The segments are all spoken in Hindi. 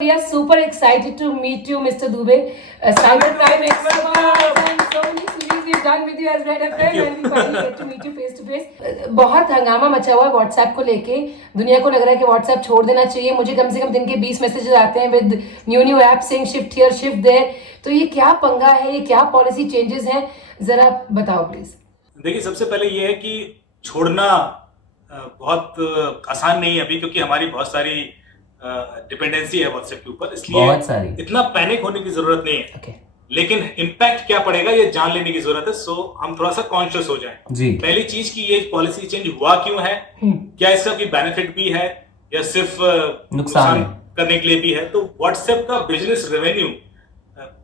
We are super excited to meet you, Mr. Dubey, cybercrime expert. And so many series we've done with you as Red FM, and we finally get to meet you face to face. बहुत हंगामा मचा हुआ है व्हाट्सएप को लेके. दुनिया को लग रहा है कि व्हाट्सएप छोड़ देना चाहिए. मुझे कम से कम दिन के 20 मैसेजेस आते हैं with new app saying shift here shift there. तो ये क्या पंगा है, ये क्या पॉलिसी चेंजेस हैं, जरा बताओ प्लीज. देखिए, सबसे पहले ये है कि छोड़ना बहुत आसान नहीं है अभी, क्योंकि हमारी बहुत सारी डिपेंडेंसी है व्हाट्सएप के ऊपर, इसलिए इतना पैनिक होने की जरूरत नहीं है. Okay. लेकिन इम्पैक्ट क्या पड़ेगा ये जान लेने की जरूरत है. सो हम थोड़ा सा कॉन्शियस हो जाएं. पहली चीज की ये पॉलिसी चेंज हुआ क्यों है, क्या इसका कोई बेनिफिट भी है या सिर्फ नुकसान करने के लिए भी है. तो व्हाट्सएप का बिजनेस रेवेन्यू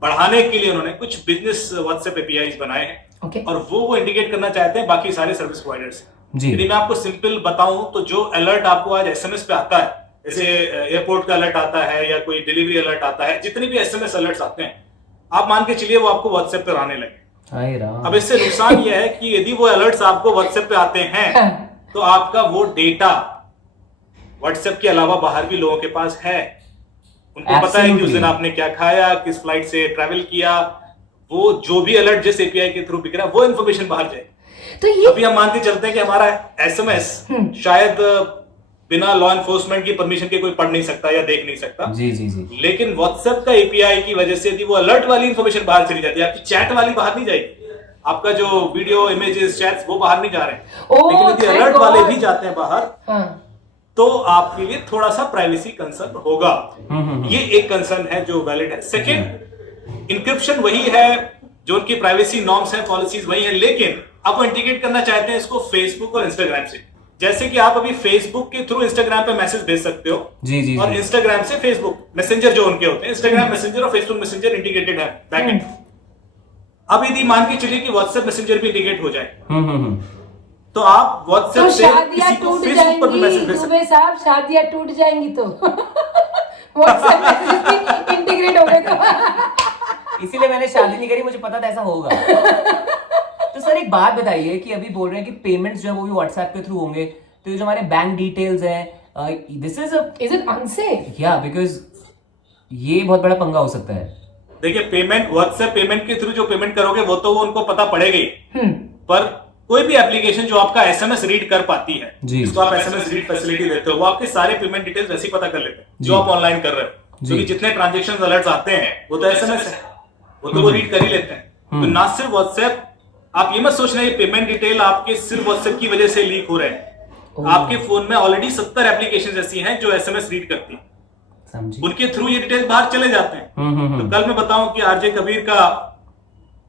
बढ़ाने के लिए उन्होंने कुछ बिजनेस व्हाट्सएप एपीआईज बनाए हैं. Okay. और वो इंडिकेट करना चाहते हैं बाकी सारे सर्विस प्रोवाइडर्स. यदि मैं आपको सिंपल बताऊं तो जो अलर्ट आपको आज एसएमएस पे आता है, जैसे एयरपोर्ट का अलर्ट आता है या कोई डिलीवरी अलर्ट आता है, जितने भी एसएमएस अलर्ट्स आते हैं, आप मान के चलिए वो आपको व्हाट्सएप पे आने लगे. अब इससे नुकसान यह है कि यदि वो अलर्ट्स आपको व्हाट्सएप पे आते हैं तो आपका वो डेटा व्हाट्सएप के अलावा बाहर भी लोगों के पास है. उनको पता है कि उस दिन आपने क्या खाया, किस फ्लाइट से ट्रेवल किया, वो जो भी अलर्ट जिस एपीआई के थ्रू बिक रहा है वो इन्फॉर्मेशन बाहर जाए. तो ये अभी हम मानते चलते हैं कि हमारा एसएमएस शायद बिना लॉ एनफोर्समेंट की परमिशन के कोई पढ़ नहीं सकता या देख नहीं सकता. जी. लेकिन व्हाट्सएप का एपीआई की वजह से यदि वो अलर्ट वाली इंफॉर्मेशन बाहर चली जाती है, आपकी चैट वाली बाहर नहीं जाएगी, आपका जो वीडियो इमेजेस चैट्स वो बाहर नहीं जा रहे हैं. लेकिन यदि अलर्ट वाले भी जाते हैं बाहर तो आपके लिए थोड़ा सा प्राइवेसी कंसर्न होगा. ये एक कंसर्न है जो वैलिड है. सेकेंड, इंक्रिप्शन वही है, जो उनकी प्राइवेसी नॉर्म्स हैं, पॉलिसीज वही है, लेकिन आप वो इंटीग्रेट करना चाहते हैं इसको फेसबुक और इंस्टाग्राम से. जैसे कि आप अभी फेसबुक के थ्रू इंस्टाग्राम पे मैसेज भेज सकते हो. जी. और इंस्टाग्राम से फेसबुक मैसेंजर जो उनके होते हैं, इंस्टाग्राम मैसेंजर और फेसबुक मैसेंजर इंटीग्रेटेड है बैकएंड. अब यदि मान के चलिए कि व्हाट्सएप मैसेंजर भी इंटीग्रेट हो जाए, तो आप व्हाट्सएप से किसी को फेसबुक पर भी मैसेज भेज सकते हैं. साहब शादियां टूट जाएंगी तो व्हाट्सएप मैसेज भी इंटीग्रेट हो गए तो. इसीलिए मैंने शादी नहीं करी, मुझे पता था ऐसा होगा. तो सर एक बात बताइए कि अभी बोल रहे हैं कि पेमेंट्स जो है वो भी व्हाट्सएप के थ्रू होंगे, तो ये जो हमारे बैंक डिटेल्स हैं, दिस इज इट अनसेफ? या बिकॉज ये बहुत बड़ा पंगा हो सकता है. देखिए, पेमेंट व्हाट्सएप पेमेंट के थ्रू जो पेमेंट करोगे वो तो वो उनको पता पड़ेगा ही. पर कोई भी एप्लीकेशन जो आपका एसएमएस रीड कर पाती है, जिसको आप एसएमएस रीड फैसिलिटी देते हो, वो आपके सारे पेमेंट डिटेल्स वैसे ही पता कर लेते हैं जो आप ऑनलाइन कर रहे हो. क्योंकि जितने ट्रांजेक्शन अलर्ट्स आते हैं वो तो एसएमएस है, वो तो वो रीड कर ही लेते हैं. तो ना सिर्फ व्हाट्सएप, आप ये मत सोचना ये पेमेंट डिटेल आपके सिर्फ व्हाट्सएप की वजह से लीक हो रहे हैं. आपके फोन में ऑलरेडी 70 एप्लीकेशन ऐसी हैं जो एसएमएस रीड करती हैं, उनके थ्रू ये डिटेल बाहर चले जाते हैं. तो कल मैं बताऊं कि आरजे कबीर का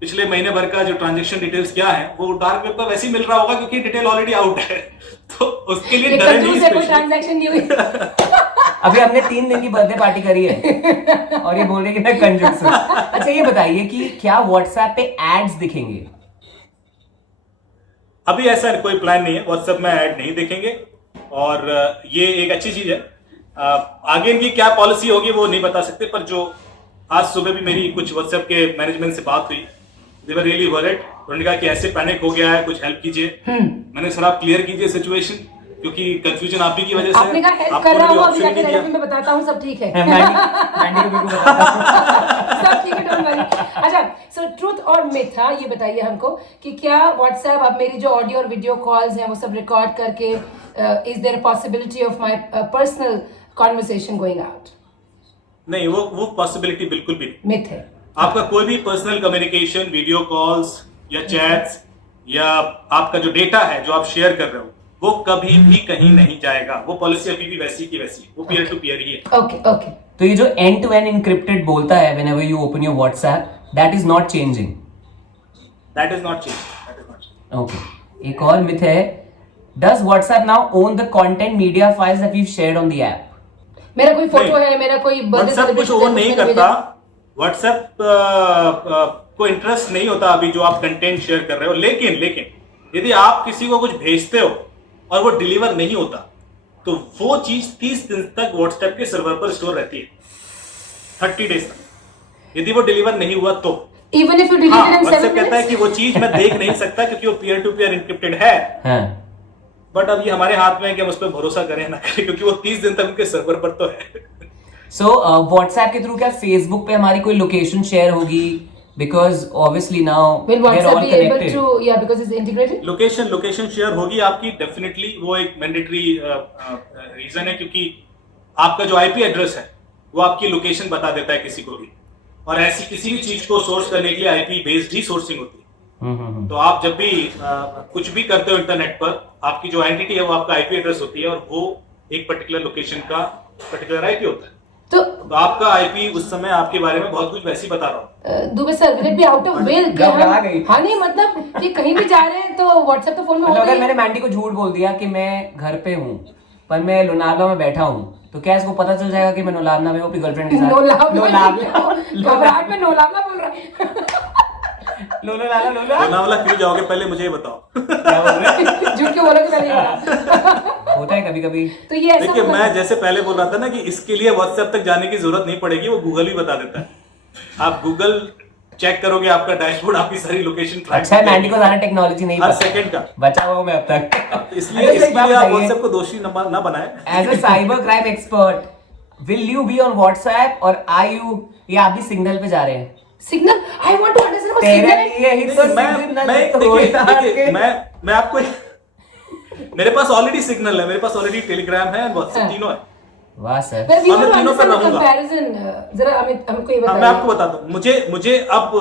पिछले महीने भर का जो ट्रांजेक्शन डिटेल्स क्या है वो डार्क वेब पर वैसे ही मिल रहा होगा, क्योंकि डिटेल ऑलरेडी आउट है. तो उसके लिए डरे नहीं. कोई ट्रांजैक्शन नहीं हुई. अभी हमने 3 दिन की बर्थडे पार्टी करी है और ये बोल रहे कि मैं कंजूस हूं. अच्छा ये बताइए कि क्या व्हाट्सएप पे एड्स दिखेंगे? अभी ऐसा कोई प्लान नहीं है, व्हाट्सएप में ऐड नहीं दिखेंगे और ये एक अच्छी चीज है. आगे इनकी क्या पॉलिसी होगी वो नहीं बता सकते, पर जो आज सुबह भी मेरी कुछ व्हाट्सएप के मैनेजमेंट से बात हुई, दे वर रियली वरीड. उन्होंने कहा कि ऐसे पैनिक हो गया है, कुछ हेल्प कीजिए. मैंने सर आप क्लियर कीजिए सिचुएशन, क्योंकि कंफ्यूजन आप ही की वजह से. आपने कहा हेल्प कर रहा हूं, अभी जाके रेसिपी में बताता हूं, सब ठीक है. सब ठीक है, डोंट वरी. अच्छा, सो ट्रुथ और मिथ, ये बताइए हमको कि क्या व्हाट्सएप अब मेरी जो ऑडियो और वीडियो कॉल्स हैं वो सब रिकॉर्ड करके, is there possibility of my personal conversation going out? नहीं, वो पॉसिबिलिटी बिल्कुल भी नहीं. मिथ है. आपका कोई भी पर्सनल कम्युनिकेशन, वीडियो कॉल्स या चैट्स या आपका जो डेटा है जो आप शेयर कर रहे हो, वो कभी भी कहीं नहीं जाएगा. वो पॉलिसी अभी भी वैसी की वैसी, वो पीयर टू पीयर ही है. ओके. तो ये जो एंड टू एंड एन्क्रिप्टेड बोलता है whenever you open your WhatsApp, that is not changing. That is not changing. Okay. एक और मिथ है, does WhatsApp now own the content media files that we shared on the app? मेरा कोई फोटो है, मेरा कोई व्हाट्सएप कुछ ओन नहीं करता. व्हाट्सएप को इंटरेस्ट नहीं होता अभी जो आप कंटेंट शेयर कर रहे हो. लेकिन यदि आप किसी को कुछ भेजते हो और वो डिलीवर नहीं होता तो वो चीज 30 दिन तक व्हाट्सएप के सर्वर पर स्टोर रहती है, 30 डेज तक. यदि वो डिलीवर नहीं हुआ तो even if you delete it in 7 WhatsApp कहता है कि वो चीज मैं देख नहीं सकता क्योंकि वो पीयर टू पीयर एन्क्रिप्टेड है. बट अब ये हमारे हाथ में है कि हम उस पर भरोसा करें ना करें, क्योंकि वो 30 दिन तक उनके सर्वर पर तो है. So WhatsApp के थ्रू क्या Facebook पे हमारी कोई लोकेशन शेयर होगी? Because obviously now Will they're WhatsApp all be able connected. to, yeah, because it's integrated? Location share होगी आपकी डेफिनेटली, वो एक मैंडेटरी रीजन है, क्योंकि आपका जो आईपी एड्रेस है वो आपकी लोकेशन बता देता है किसी को भी, और ऐसी किसी भी चीज को सोर्स करने के लिए आईपी बेस्ड ही सोर्सिंग होती है। तो आप जब भी कुछ भी करते हो इंटरनेट पर, आपकी जो एंटिटी है वो आपका आईपी एड्रेस होती है, और वो एक पर्टिकुलर लोकेशन का पर्टिकुलर आईपी होता है। तो आपका आईपी उस समय आपके बारे में बहुत कुछ वैसी बता रहा हूँ। Dubey sir, will it be out of well? हाँ नहीं, मतलब कि कहीं भी जा रहे हैं तो व्हाट्सएप तो फोन में होता है। अगर मैंने मैंडी को झूठ बोल दिया कि मैं घर पे हूँ पर मैं लोनावला में बैठा हूँ, तो क्या इसको पता चल जाएगा कि मैं लोनावला में हूँ अपनी गर्लफ्रेंड के साथ? घबराहट में लोनावला बोल रहा है। लोनावला क्यों जाओगे, पहले मुझे ये बताओ। झूठ क्यों बोलोगे पहले? होता है कभी कभी। तो ये ऐसा देखिए, मैं जैसे पहले बोल रहा था ना कि इसके लिए व्हाट्सएप तक जाने की जरूरत नहीं पड़ेगी, वो गूगल ही बता देता है। आप गूगल चेक करोगे, आपका डैशबोर्ड आपकी सारी लोकेशन ट्रैक। अच्छा है, मैंडी को ज्यादा टेक्नोलॉजी नहीं हर पता। सेकंड का बचा हुआ हूं मैं अब तक। इसलिए आप व्हाट्सएप को दोषी ना बनाए। As a cyber crime expert, will you be on WhatsApp और आर यू, या आप भी सिग्नल पे जा रहे हैं? Signal, I want to understand तेरे लिए ही तो देखिए, मैं आपको, मेरे पास ऑलरेडी सिग्नल है, मेरे पास ऑलरेडी टेलीग्राम है, व्हाट्सएप, तीनों है। वाह सर। मैं तीनों पे रहूंगा। जरा हमको ये बताइए। मैं आपको बताता हूँ, मुझे अब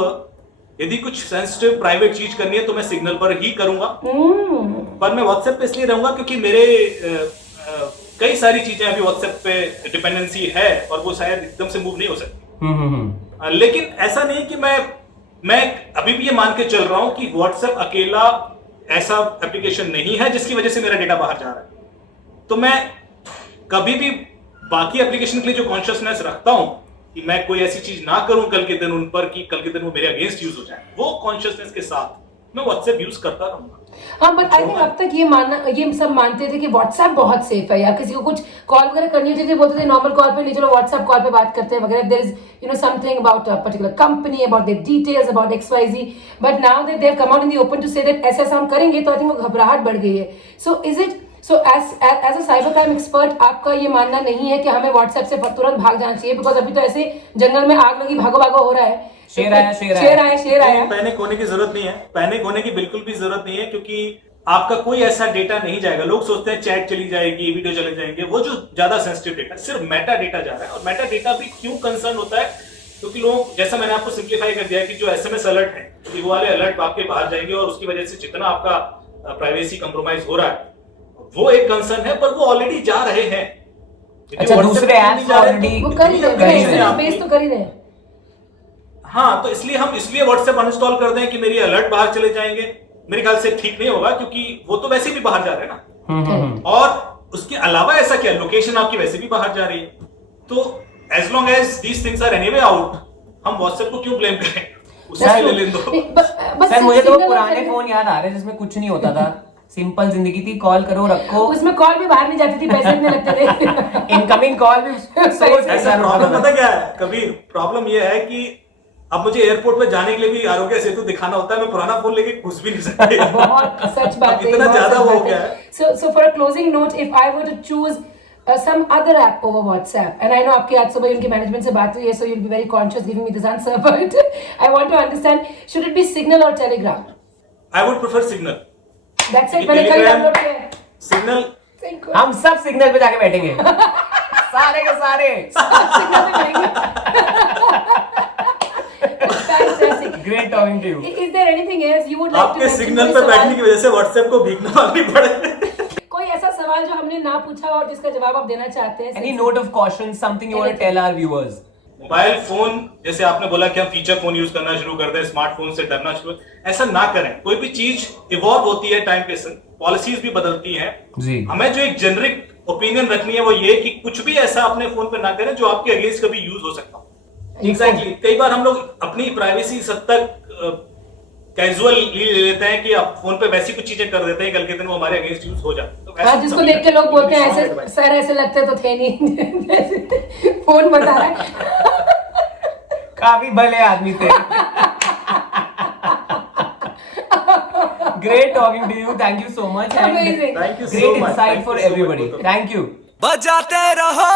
यदि कुछ सेंसिटिव प्राइवेट चीज करनी है तो मैं सिग्नल पर ही करूंगा, पर मैं व्हाट्सएप पे इसलिए रहूंगा क्योंकि मेरे कई सारी चीजें अभी व्हाट्सएप पे डिपेंडेंसी है, और वो शायद एकदम से मूव नहीं हो सकती। लेकिन ऐसा नहीं कि मैं अभी भी ये मान के चल रहा हूं कि व्हाट्सएप अकेला ऐसा एप्लीकेशन नहीं है जिसकी वजह से मेरा डेटा बाहर जा रहा है। तो मैं कभी भी बाकी एप्लीकेशन के लिए जो कॉन्शियसनेस रखता हूं कि मैं कोई ऐसी चीज ना करूं कल के दिन उन पर कि कल के दिन वो मेरे अगेंस्ट यूज हो जाए, वो कॉन्शियसनेस के साथ मैं व्हाट्सएप यूज करता रहूंगा। हाँ, बट आई थिंक अब तक ये सब मानते थे कि व्हाट्सएप बहुत सेफ है, या किसी को कुछ कॉल वगैरह करनी होती थी, बोलते थे नॉर्मल कॉल पे नहीं, चलो व्हाट्सएप कॉल पे बात करते हैं वगैरह। There is something about a particular company, about their details, about XYZ, but now that they have come out in the open to say that ऐसा हम करेंगे, तो आई थिंक वो घबराहट बढ़ गई है। So is it, so as a cyber crime expert आपका ये मानना नहीं है कि हमें व्हाट्सएप से तुरंत भाग जाना चाहिए? बिकॉज अभी तो ऐसे जंगल में आग लगी, भागो हो रहा है, शेर आया। पैनिक होने की जरूरत नहीं है, पैनिक होने की बिल्कुल भी जरूरत नहीं है, क्योंकि आपका कोई ऐसा डेटा नहीं जाएगा। लोग सोचते हैं चैट चली जाएगी, वीडियो चले जाएंगे, वो जो ज्यादा सेंसिटिव डेटा, सिर्फ मेटा डेटा जा रहा है। और मेटा डेटा भी क्यों कंसर्न होता है, क्योंकि लोग, जैसा मैंने आपको सिंप्लीफाई कर दिया है कि जो SMS अलर्ट है, वो वाले अलर्ट आपके बाहर जाएंगे, और उसकी वजह से जितना आपका प्राइवेसी कंप्रोमाइज हो रहा है वो एक कंसर्न है, पर वो ऑलरेडी जा रहे हैं। अच्छा, दूसरे ऐप्स ऑलरेडी वो कर ही रहे हैं। हाँ, तो इसलिए हम व्हाट्सएप अनइंस्टॉल कर दें कि मेरी अलर्ट बाहर चले जाएंगे, मेरे ख्याल से ठीक नहीं होगा, क्योंकि वो तो वैसे भी बाहर जा रहे हैं ना। और उसके अलावा ऐसा क्या, लोकेशन आपकी वैसे भी बाहर जा रही है। तो as long as these things are anyway out, हम व्हाट्सएप को क्यों ब्लेम करें, उससे ले लें दो। सर, मुझे तो पुराने फोन याद आ रहे हैं जिसमें कुछ नहीं होता था, सिंपल जिंदगी थी, कॉल करो रखो। उसमें कॉल भी बाहर नहीं जाती थी, पैसे इतने लगते थे। इनकमिंग कॉल भी प्रॉब्लम पता क्या है, कभी प्रॉब्लम ये है कि अब मुझे एयरपोर्ट पे जाने के लिए भी आरोग्य सेतु दिखाना होता है, मैं पुराना फोन लेके घुस भी नहीं सकती। बहुत सच बात है, इतना ज्यादा हो गया है। So for a closing note, if I were to choose some other app over WhatsApp, and I know आपके आज सुबह उनके मैनेजमेंट से बात हुई है, so you'll be very conscious giving me this answer, but I want to understand, should it be Signal or Telegram? I would prefer Signal. That's it, मैंने कल डाउनलोड किया है Signal। हम सब सिग्नल पे जाके बैठेंगे। सारे के सारे सिग्नल पे जाएंगे। Great talking to you. Is there anything else you would like to आपके mention? सिग्नल पे बैठने की वजह से व्हाट्सएप को भीगना मांगनी पड़े। कोई ऐसा सवाल जो हमने ना पूछा और जिसका जवाब आप देना चाहते हैं? Any note of caution, something you want to tell our viewers? Mobile phone, जैसे आपने बोला कि हम फीचर फोन यूज करना शुरू कर दें, स्मार्टफोन से डरना शुरू, ऐसा ना करें। कोई भी चीज इवॉल्व होती है टाइम के संग, पॉलिसीज भी बदलती हैं जी। हमें जो एक जेनरिक ओपिनियन रखनी है वो ये कि कुछ भी ऐसा अपने फोन पे ना करें जो आपके अगेंस्ट कभी यूज हो सकता हो। एग्जैक्टली कई बार हम लोग अपनी प्राइवेसी सब तक कैजुअल ले लेते हैं कि आप फोन पे वैसी कुछ चीजें कर देते हैं, कल के दिन वो हमारे अगेंस्ट यूज हो जाए। तो जिसको देख के लोग बोलते हैं ऐसे, सर ऐसे लगते तो थे नहीं, फोन बता रहा है। काफी भले आदमी थे। Great talking to you. Thank you so much. Amazing. Thank you so Great much. insight for everybody. Thank you. बजाते रहो।